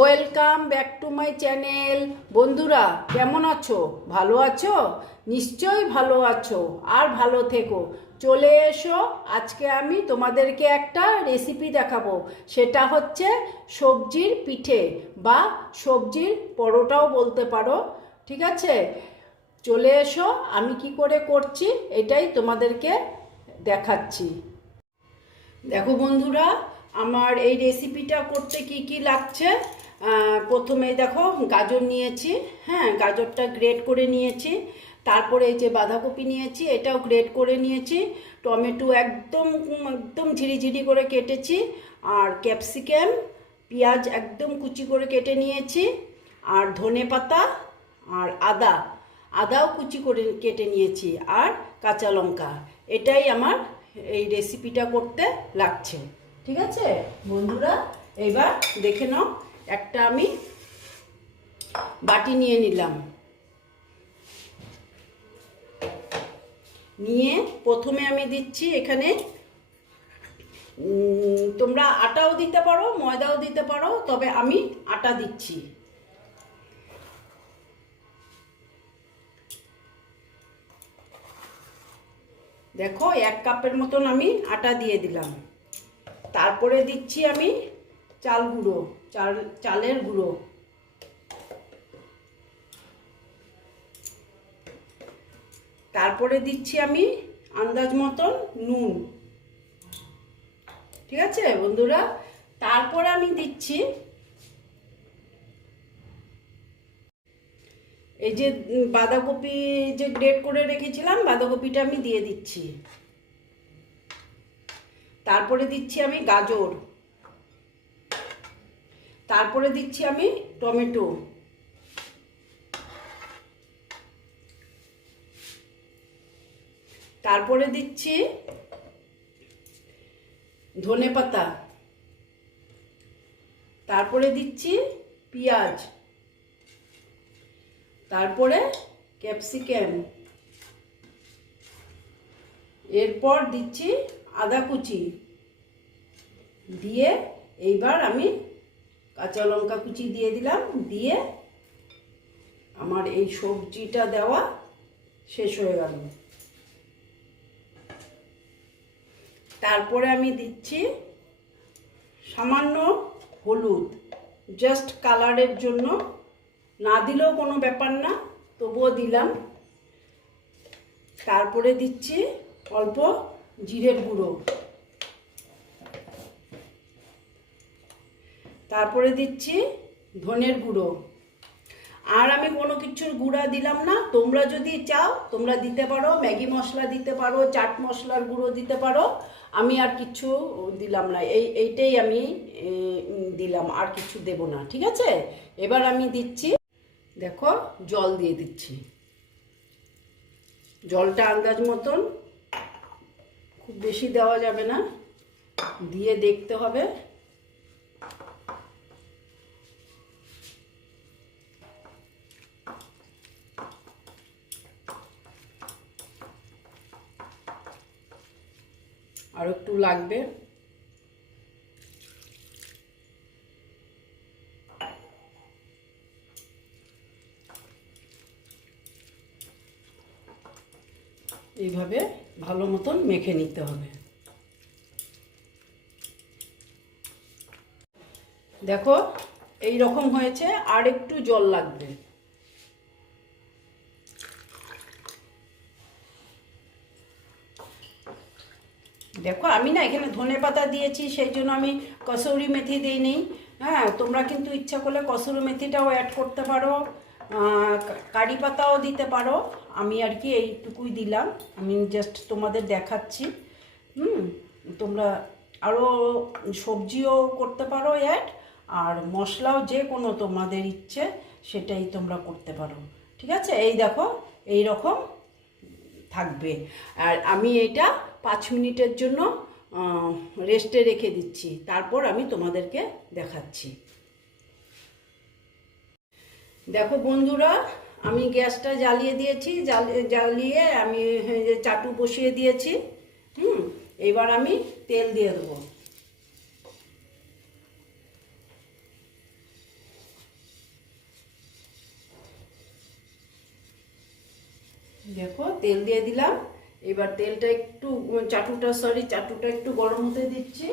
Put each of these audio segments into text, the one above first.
Welcome back to my channel বন্ধুরা, কেমন আছো? ভালো আছো? নিশ্চয়ই ভালো আছো আর ভালো থেকো। চলে এসো, আজকে আমি তোমাদেরকে একটা রেসিপি দেখাবো। সেটা হচ্ছে সবজির পিঠে বা সবজির পরোটাও বলতে পারো, ঠিক আছে? চলে এসো, আমি কি করে করছি এটাই তোমাদেরকে দেখাচ্ছি। দেখো বন্ধুরা, আমার এই রেসিপিটা করতে কি কি লাগছে? প্রথমে দেখো গাজর নিয়েছি হ্যাঁ গাজরটা গ্রেট করে নিয়েছি, তারপরে এই যে বাঁধাকপি নিয়েছি, এটাও গ্রেট করে নিয়েছি, টমেটো একদম একদম ঝিরিঝিরি করে কেটেছি, আর ক্যাপসিকাম পেঁয়াজ একদম কুচি করে কেটে নিয়েছি, আর ধনে পাতা, আর আদা, আদাও কুচি করে কেটে নিয়েছি, আর কাঁচা লঙ্কা, এটাই আমার এই রেসিপিটা করতে লাগছে, ঠিক আছে? বন্ধুরা, এবার দেখে নাও একটা আমি বাটি নিয়ে নিলাম। নিয়ে প্রথমে আমি দিচ্ছি এখানে তোমরা আটাও দিতে পারো, ময়দাও দিতে পারো, তবে আমি আটা দিচ্ছি। দেখো, এক কাপের মতন আমি আটা দিয়ে দিলাম। তারপরে দিচ্ছি আমি চাল গুঁড়ো। চাল, চালের গুঁড়ো। তারপরে দিচ্ছি আমি আন্দাজ মতন নুন। ঠিক আছে, বন্ধুরা? তারপরে আমি দিচ্ছি এই যে বাঁধাকপি যে গ্রেট করে রেখেছিলাম, বাঁধাকপিটা আমি দিয়ে দিচ্ছি। তারপরে দিচ্ছি আমি গাজর। তারপরে দিচ্ছি আমি টমেটো। তারপরে দিচ্ছি ধনে পাতা। তারপরে দিচ্ছি পেঁয়াজ। তারপরে ক্যাপসিকাম। এরপর দিচ্ছি আদা কুচি। দিয়ে এইবার আমি কাঁচা লঙ্কা কুচি দিয়ে দিলাম, দিয়ে আমার এই সবজিটা দেওয়া শেষ হয়ে গেল। তারপরে আমি দিচ্ছি সামান্য হলুদ জাস্ট কালারের জন্য। না দিলেও কোনো ব্যাপার না, তবুও দিলাম। তারপরে দিচ্ছি অল্প জিরের গুঁড়ো। তারপরে দিচ্ছি ধনের গুঁড়ো। আর আমি কোনো কিছুর গুঁড়া দিলাম না, তোমরা যদি চাও, তোমরা দিতে পারো, ম্যাগি মশলা দিতে পারো, চাট মশলার গুঁড়ো দিতে পারো, আমি আর কিছু দিলাম না, এই, এইটাই আমি দিলাম, আর কিছু দেব না, ঠিক আছে? এবার আমি দিচ্ছি, দেখো, জল দিয়ে দিচ্ছি। জলটা আন্দাজ মতন, খুব বেশি দেওয়া যাবে না, দিয়ে দেখতে হবে। আর একটু লাগবে। এইভাবে ভালো মতন মেখে নিতে হবে। দেখো এই রকম হয়েছে, আর একটু জল লাগবে। দেখো, আমি না এখানে ধনে পাতা দিয়েছি, সেই জন্য আমি কসৌরি মেথি দিই দিইনি। হ্যাঁ তোমরা কিন্তু ইচ্ছা করলে কসুরি মেথিটাও অ্যাড করতে পারো কারি পাতাও দিতে পারো। আমি আর কি এইটুকুই দিলাম। আমি জাস্ট তোমাদের দেখাচ্ছি। হুম, তোমরা আরও সবজিও করতে পারো অ্যাড আর মশলাও যে কোনো তোমাদের ইচ্ছে, সেটাই তোমরা করতে পারো। ঠিক আছে? এই দেখো, এই রকম থাকবে। আর আমি এটা পাঁচ মিনিটের জন্য রেস্টে রেখে দিচ্ছি। তারপর আমি তোমাদেরকে দেখাচ্ছি। দেখো বন্ধুরা, আমি গ্যাসটা জ্বালিয়ে দিয়েছি। জ্বালিয়ে আমি চাটু বসিয়ে দিয়েছি। হুম, এবার আমি তেল দিয়ে দেবো। দেখো, তেল দিয়ে দিলাম। এবার তেলটা একটু, চাটুটা সরি চাটুটা একটু গরম হতে দিচ্ছি।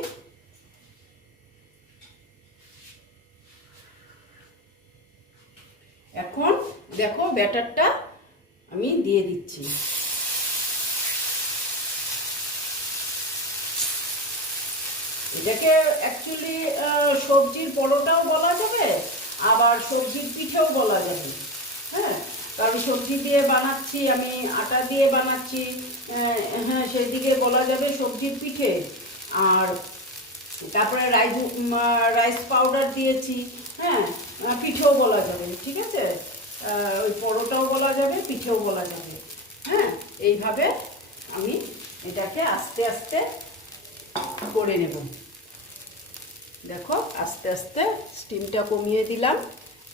এখন দেখো ব্যাটারটা আমি দিয়ে দিচ্ছি। এটাকে অ্যাকচুয়ালি সবজির পরোটাও বলা যাবে, আবার সবজির পিঠেও বলা যাবে। হ্যাঁ? কারণ সবজি দিয়ে বানাচ্ছি, আমি আটা দিয়ে বানাচ্ছি হ্যাঁ সেদিকে বলা যাবে সবজির পিঠে। আর তারপরে রাইস রাইস পাউডার দিয়েছি হ্যাঁ পিঠেও বলা যাবে, ঠিক আছে? ওই পরোটাও বলা যাবে, পিঠেও বলা যাবে হ্যাঁ? এইভাবে আমি এটাকে আস্তে আস্তে করে নেব। দেখো, আস্তে আস্তে স্টিমটা কমিয়ে দিলাম,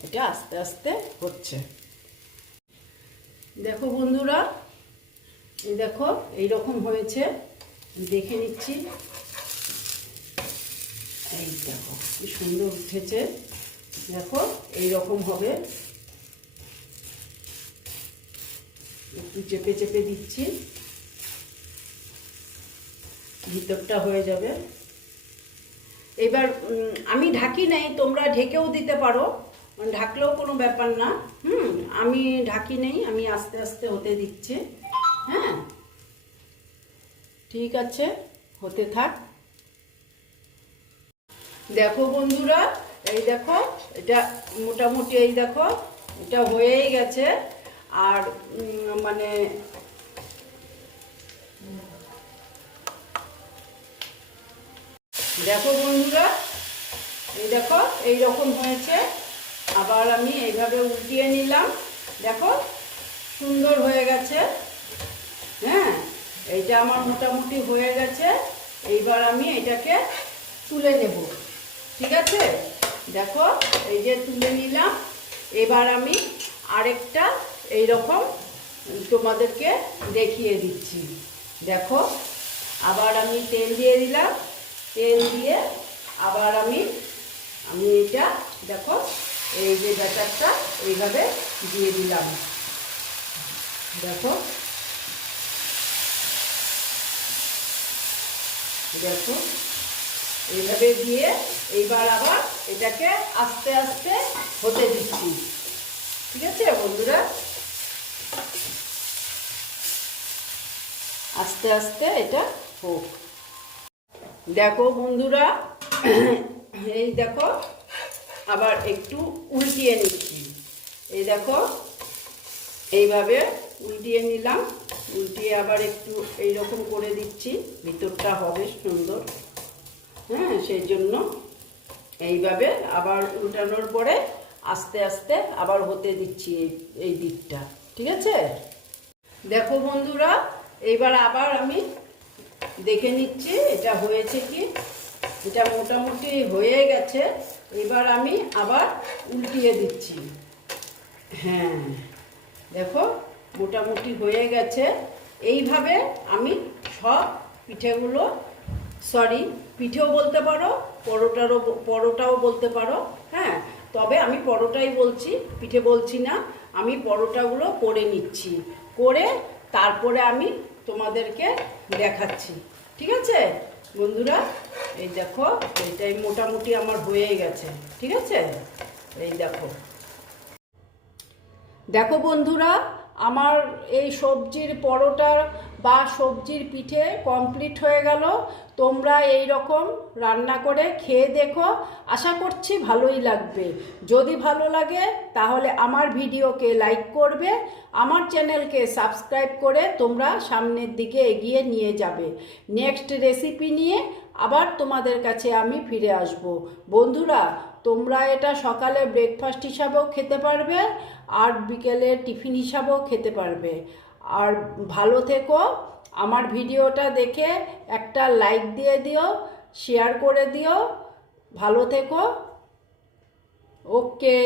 এটা আস্তে আস্তে হচ্ছে। দেখো বন্ধুরা, এই দেখো এই রকম হয়েছে দেখে নিচ্ছি। এই দেখো, কি সুন্দর উঠেছে। দেখো এই রকম হবে। একটু চেপে চেপে দিচ্ছি। ভিতরটা হয়ে যাবে। এবার আমি ঢাকি নাই, তোমরা ঢেকেও দিতে পারো। ঢাকলেও কোনো ব্যাপার না। হুম, আমি ঢাকি নেই, আমি আস্তে আস্তে হতে দিচ্ছি। হ্যাঁ ঠিক আছে, হতে থাক। দেখো বন্ধুরা, এই দেখো, এটা মোটামুটি এই দেখো, এটা হয়েই গেছে। আর মানে দেখো বন্ধুরা, এই দেখো এই রকম হয়েছে। আবার আমি এইভাবে উল্টিয়ে নিলাম। দেখো, সুন্দর হয়ে গেছে। হ্যাঁ এইটা আমার মোটামুটি হয়ে গেছে। এইবার আমি এটাকে তুলে নেব। ঠিক আছে? দেখো, এই যে তুলে নিলাম। এবার আমি আরেকটা এই রকম তোমাদেরকে দেখিয়ে দিচ্ছি। দেখো, আবার আমি তেল দিয়ে দিলাম। তেল দিয়ে আবার আমি আমি এটা, দেখো এই যে ব্যাটারটা এইভাবে দিয়ে দিলাম। দেখো। দেখো। এইভাবে দিয়ে এইবার আবার এটাকে আস্তে আস্তে হতে দিচ্ছি। ঠিক আছে বন্ধুরা? আস্তে আস্তে এটা হোক। দেখো বন্ধুরা, এই দেখো আবার একটু উল্টিয়ে নিচ্ছি। এই দেখো, এইভাবে উল্টিয়ে নিলাম, উল্টিয়ে আবার একটু এই রকম করে দিচ্ছি, ভিতরটা হবে সুন্দর। হ্যাঁ সেই জন্য এইভাবে আবার উল্টানোর পরে আস্তে আস্তে আবার হতে দিচ্ছি এই এই দিকটা, ঠিক আছে? দেখো বন্ধুরা, এইবার আবার আমি দেখে নিচ্ছি, এটা হয়েছে কি? এটা মোটামুটি হয়ে গেছে। এবার আমি আবার উল্টিয়ে দিচ্ছি। হ্যাঁ দেখো, মোটামুটি হয়ে গেছে। এইভাবে আমি সব পিঠেগুলো সরি পিঠেও বলতে পারো, পরোটারও, পরোটাও বলতে পারো হ্যাঁ। তবে আমি পরোটাই বলছি, পিঠে বলছি না, আমি পরোটাগুলো করে নিচ্ছি। করে তারপরে আমি তোমাদেরকে দেখাচ্ছি। ঠিক আছে? বন্ধুরা, এই দেখো, এইটাই মোটামুটি আমার হয়ে গেছে, ঠিক আছে? এই দেখো। দেখো বন্ধুরা, আমার এই সবজির পরোটা বা সবজির পিঠে কমপ্লিট হয়ে গেল। তোমরা এই রকম রান্না করে খেয়ে দেখো। আশা করছি ভালোই লাগবে। যদি ভালো লাগে, তাহলে আমার ভিডিওকে লাইক করবে। আমার চ্যানেলকে সাবস্ক্রাইব করে তোমরা সামনের দিকে এগিয়ে নিয়ে যাবে। নেক্সট রেসিপি নিয়ে আবার তোমাদের কাছে আমি ফিরে আসব। বন্ধুরা, তোমরা এটা সকালে ব্রেকফাস্ট হিসাবেও খেতে পারবে, আর বিকেলে টিফিন হিসাবেও খেতে পারবে। আর ভালো থেকো। আমার ভিডিওটা দেখে একটা লাইক দিয়ে দিও শেয়ার করে দিও। ভালো থেকো। ওকে